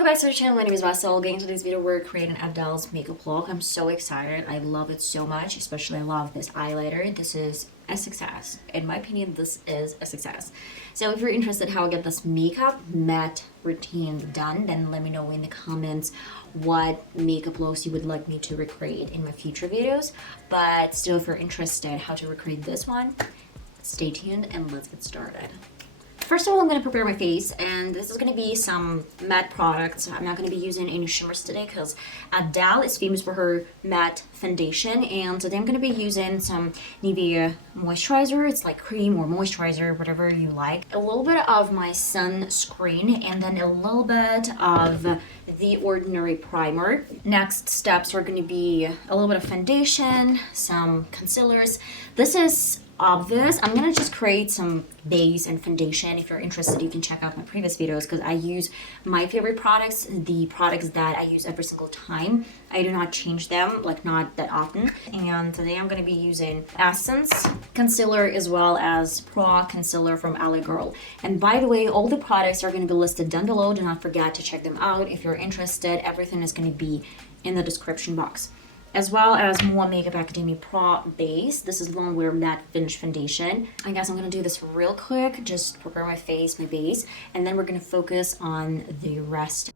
Welcome back to the channel. My name is VassaOlga. In today's video, we're creating Adele's makeup look. I'm so excited. I love it so much. Especially I love this eyeliner. This is a success. In my opinion, this is a success. So if you're interested how I get this makeup matte routine done, then let me know in the comments what makeup looks you would like me to recreate in my future videos. But still, if you're interested how to recreate this one, stay tuned and let's get started. First of all, I'm going to prepare my face, and this is going to be some matte products. I'm not going to be using any shimmers today because Adele is famous for her matte foundation, and today I'm going to be using some Nivea moisturizer. It's like cream or moisturizer, whatever you like. A little bit of my sunscreen, and then a little bit of the Ordinary primer. Next steps are going to be a little bit of foundation, some concealers. This is obvious. I'm gonna just create some base and foundation. If you're interested, you can check out my previous videos because I use my favorite products, the products that I use every single time. I do not change them, like not that often. And today I'm gonna be using Essence concealer as well as Pro concealer from L.A.Girl. And by the way, all the products are gonna be listed down below. Do not forget to check them out if you're interested. Everything is gonna be in the description box. As well as MUA Makeup Academy Pro Base. This is Long Wear Matte Finish Foundation. I guess I'm gonna do this real quick, just prepare my face, my base, and then we're gonna focus on the rest.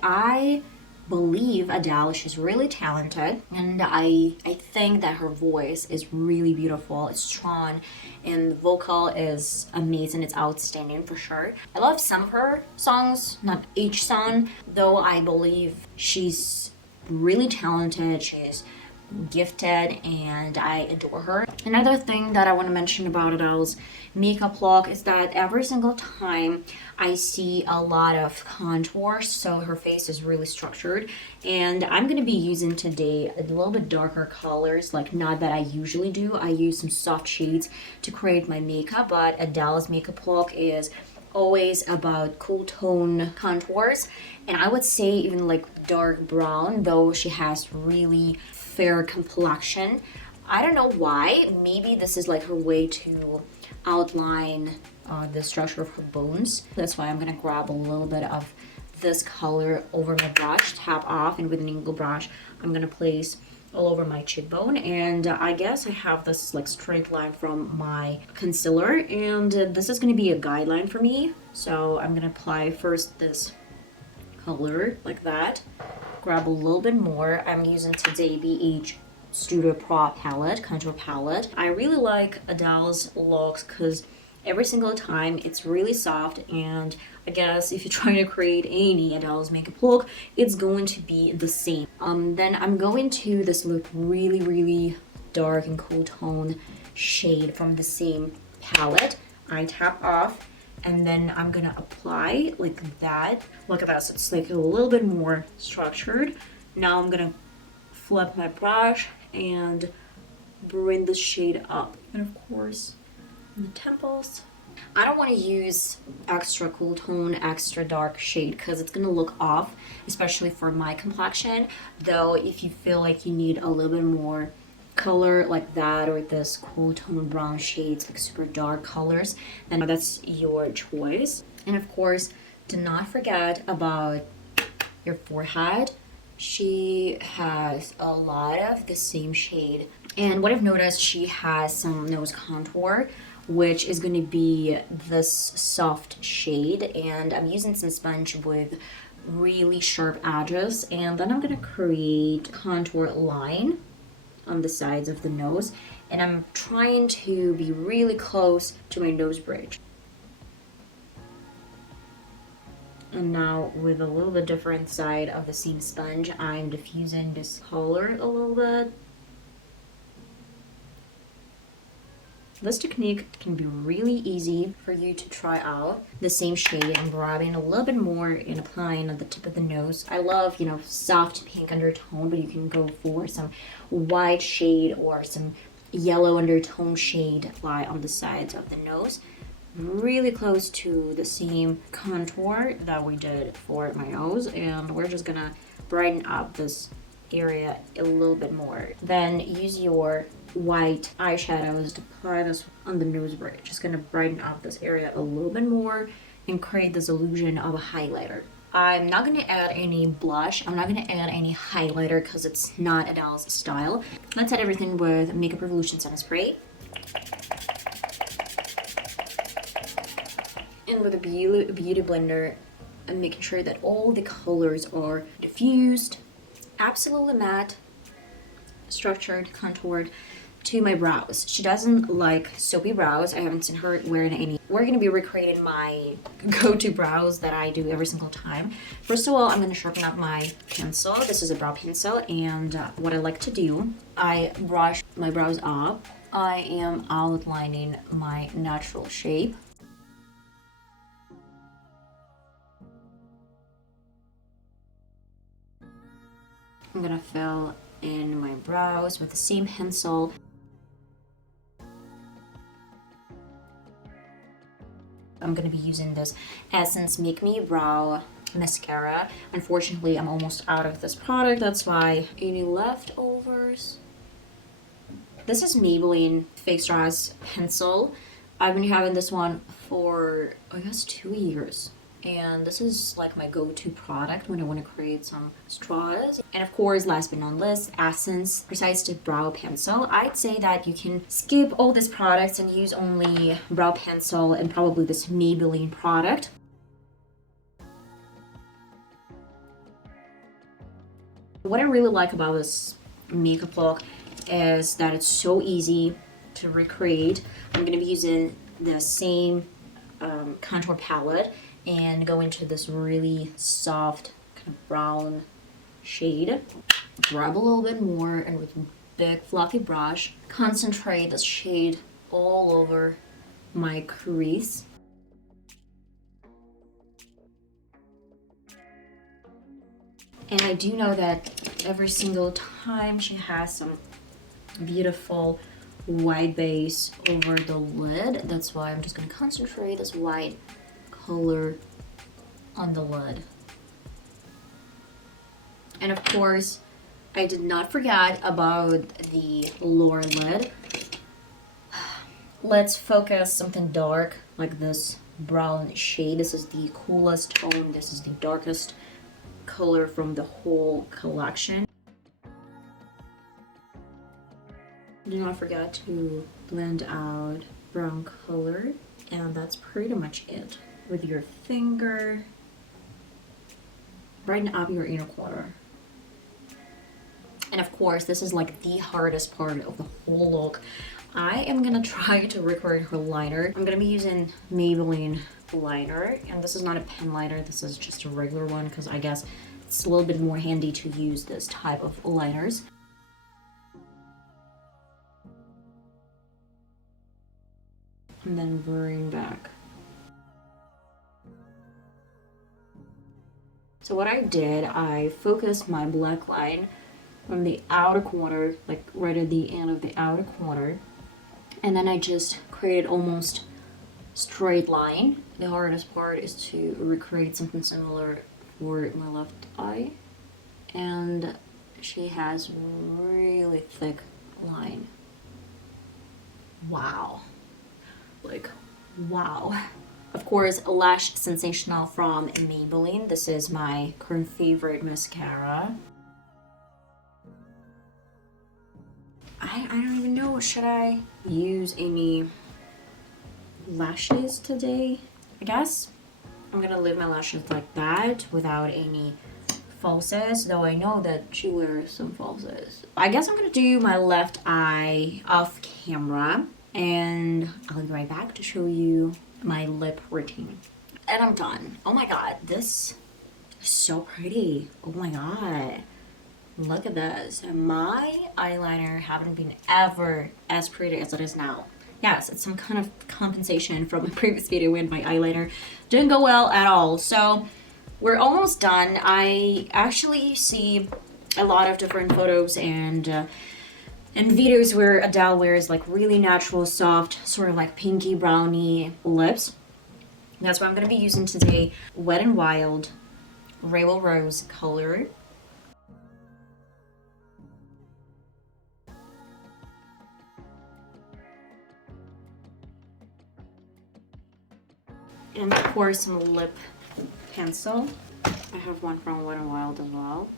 I believe Adele, she's really talented, and I think that her voice is really beautiful. It's strong, and the vocal is amazing. It's outstanding for sure. I love some of her songs, not each song, though I believe she's really talented. She's gifted and I adore her. Another thing that I want to mention about Adele's makeup look is that every single time I see a lot of contour, so her face is really structured, and I'm going to be using today a little bit darker colors, like not that I usually do. I use some soft shades to create my makeup, but Adele's makeup look is always about cool tone contours, and I would say even like dark brown, though she has really fair complexion. I don't know why. Maybe this is like her way to outline the structure of her bones. That's why I'm gonna grab a little bit of this color over my brush, tap off, and with an angle brush I'm gonna place all over my cheekbone. And I guess I have this like straight line from my concealer, and this is gonna be a guideline for me. So I'm gonna apply first this color like that, grab a little bit more. I'm using today BH Studio Pro palette, contour palette. I really like Adele's looks because every single time it's really soft, and I guess if you're trying to create any Adele's makeup look, it's going to be the same. Then I'm going to this look really dark and cool tone shade from the same palette. I tap off, and then I'm gonna apply like that. Look at that, so it's like a little bit more structured. Now I'm gonna flip my brush and bring the shade up, and of course in the temples. I don't want to use extra cool tone, extra dark shade because it's gonna look off, especially for my complexion. Though if you feel like you need a little bit more color like that, or this cool tone brown shades, like super dark colors, then that's your choice. And of course, do not forget about your forehead. She has a lot of the same shade, and what I've noticed, she has some nose contour, which is going to be this soft shade, and I'm using some sponge with really sharp edges, and then I'm going to create contour line on the sides of the nose, and I'm trying to be really close to my nose bridge. And now with a little bit different side of the same sponge, I'm diffusing this color a little bit. This technique can be really easy for you to try out. The same shade, I'm grabbing a little bit more and applying at the tip of the nose. I love, soft pink undertone, but you can go for some white shade or some yellow undertone shade apply on the sides of the nose, really close to the same contour that we did for my nose, and we're just gonna brighten up this area a little bit more. Then use your white eyeshadows to apply this on the nose bridge. Just gonna brighten up this area a little bit more and create this illusion of a highlighter. I'm not gonna add any blush. I'm not gonna add any highlighter because it's not Adele's style. Let's add everything with Makeup Revolution Setting Spray. And with a beauty blender, I'm making sure that all the colors are diffused, absolutely matte, structured, contoured to my brows. She doesn't like soapy brows. I haven't seen her wearing any. We're gonna be recreating my go-to brows that I do every single time. First of all, I'm gonna sharpen up my pencil. This is a brow pencil, and what I like to do, I brush my brows up. I am outlining my natural shape. I'm gonna fill in my brows with the same pencil. I'm gonna be using this Essence Make Me Brow Mascara. Unfortunately, I'm almost out of this product. That's why any leftovers. This is Maybelline Fake Straws Pencil. I've been having this one for, I guess, 2 years. And this is like my go-to product when I want to create some straws. And of course, last but not least, Essence Precise Tip Brow Pencil. I'd say that you can skip all these products and use only brow pencil and probably this Maybelline product. What I really like about this makeup look is that it's so easy to recreate. I'm going to be using the same contour palette and go into this really soft kind of brown shade. Rub a little bit more, and with a big fluffy brush, concentrate this shade all over my crease. And I do know that every single time she has some beautiful white base over the lid. That's why I'm just gonna concentrate this white color on the lid. And of course, I did not forget about the lower lid. Let's focus something dark like this brown shade. This is the coolest tone. This is the darkest color from the whole collection. Do not forget to blend out brown color, and that's pretty much it. With your finger, brighten up your inner corner. And of course, this is like the hardest part of the whole look. I am gonna try to recreate her liner. I'm gonna be using Maybelline liner, and this is not a pen liner, this is just a regular one because I guess it's a little bit more handy to use this type of liners. And then bring back. So what I did, I focused my black line from the outer corner, like right at the end of the outer corner, and then I just created almost straight line. The hardest part is to recreate something similar for my left eye, and she has really thick line. Wow. Like, wow. Of course, Lash Sensational from Maybelline. This is my current favorite mascara. I don't even know, should I use any lashes today? I guess I'm gonna leave my lashes like that without any falsies, though I know that she wears some falsies. I guess I'm gonna do my left eye off camera, and I'll be right back to show you my lip routine. And I'm done. Oh my god, this is so pretty. Oh my god. Look at this. My eyeliner haven't been ever as pretty as it is now. Yes, it's some kind of compensation from a previous video when my eyeliner didn't go well at all. So we're almost done. I actually see a lot of different photos and And videos where Adele wears like really natural, soft, sort of like pinky brownie lips. That's what I'm gonna be using today. Wet n Wild Rebel Rose color. And of course some lip pencil. I have one from Wet n Wild as well.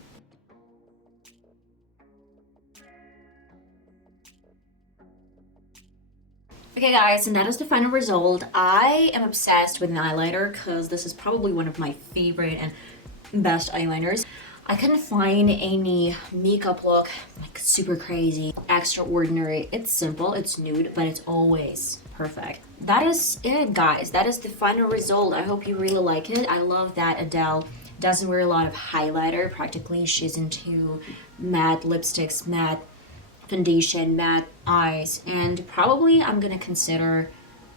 Okay guys, and that is the final result. I am obsessed with an eyeliner because this is probably one of my favorite and best eyeliners. I couldn't find any makeup look like super crazy, extraordinary. It's simple, it's nude, but it's always perfect. That is it guys, that is the final result. I hope you really like it. I love that Adele doesn't wear a lot of highlighter. Practically she's into matte lipsticks, matte foundation, matte eyes, and probably I'm gonna consider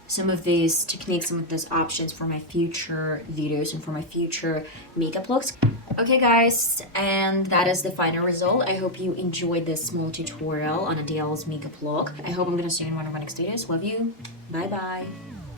some of these techniques, some of these options for my future videos and for my future makeup looks. Okay guys, and that is the final result. I hope you enjoyed this small tutorial on Adele's makeup look. I hope I'm gonna see you in one of my next videos. Love you. Bye bye.